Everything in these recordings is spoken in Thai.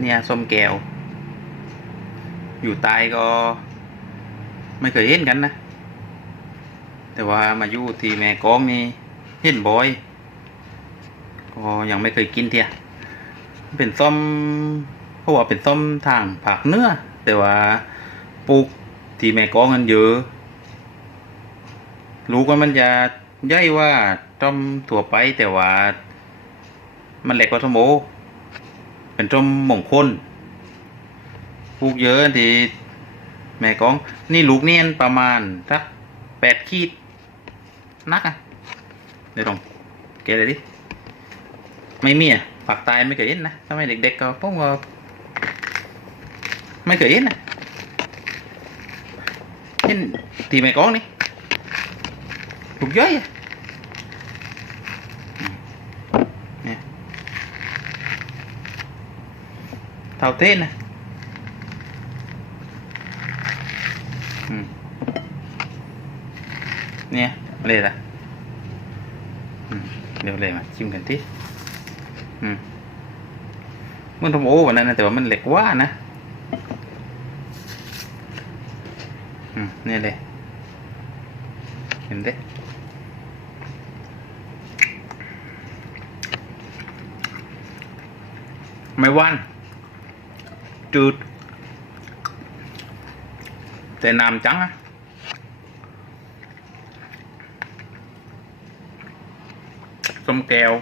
เนี่ยส้มแก้ว อยู่ใต้ก็ไม่เคยเห็นกันนะ แต่ว่ามาอยู่ที่แม่กลองนี่เห็นบ่อย ก็ยังไม่เคยกินเทียเป็นส้มเพราะว่าเป็นส้มทางภาคเนื้อ แต่ว่าปลูกที่แม่กลองกันเยอะลูกว่ามันจะใหญ่ว่าต้มถั่วไปแต่ว่า มันเล็กกว่าสมโอ เป็นส้มมงคลปลูกเยอะที่แม่กลอง นี่ลูกเนียนประมาณสักแปดขีดนักอะเดี๋ยวลองเกะเลยดิ ไม่มีอะปากตายไม่เคยเห็นนะถ้าไม่เด็กๆก็พวกว่าไม่เคยเห็นนะเห็นตีไม่ก้องนี่ถูกย่อยอะเนี่ย เท่าเต้นนะเนี่ยเลยละเดี๋ยวเลยมาชิมกันที่อืมมันทำโอ้วันนั้นนะแต่ว่ามันเหล็กว่านะนี่เลยเห็นเด้ไม่ว่าน จืด แต่น้ำจังอะส้มแก้ว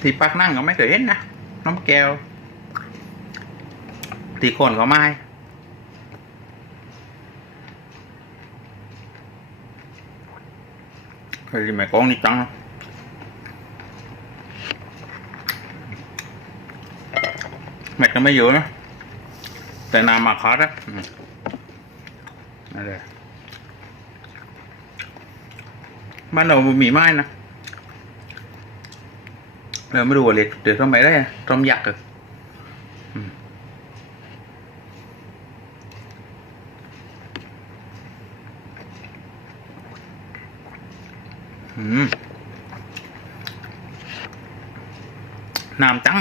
ที่ปักนั่งก็ไม่เคยเห็นนะน้ำแก้วที่คนก็ไม่เคยแม่กองนี่จังนะ แม็กก็ไม่เยอะนะ แต่น้ำมาคัดนะอืมนั่นเลยบ้านเราหมีไม้นะเราไม่รู้ว่าเล็กเดี๋ยวทำไมได้อะต้มยักษ์อะอืมอืมน้ำจัง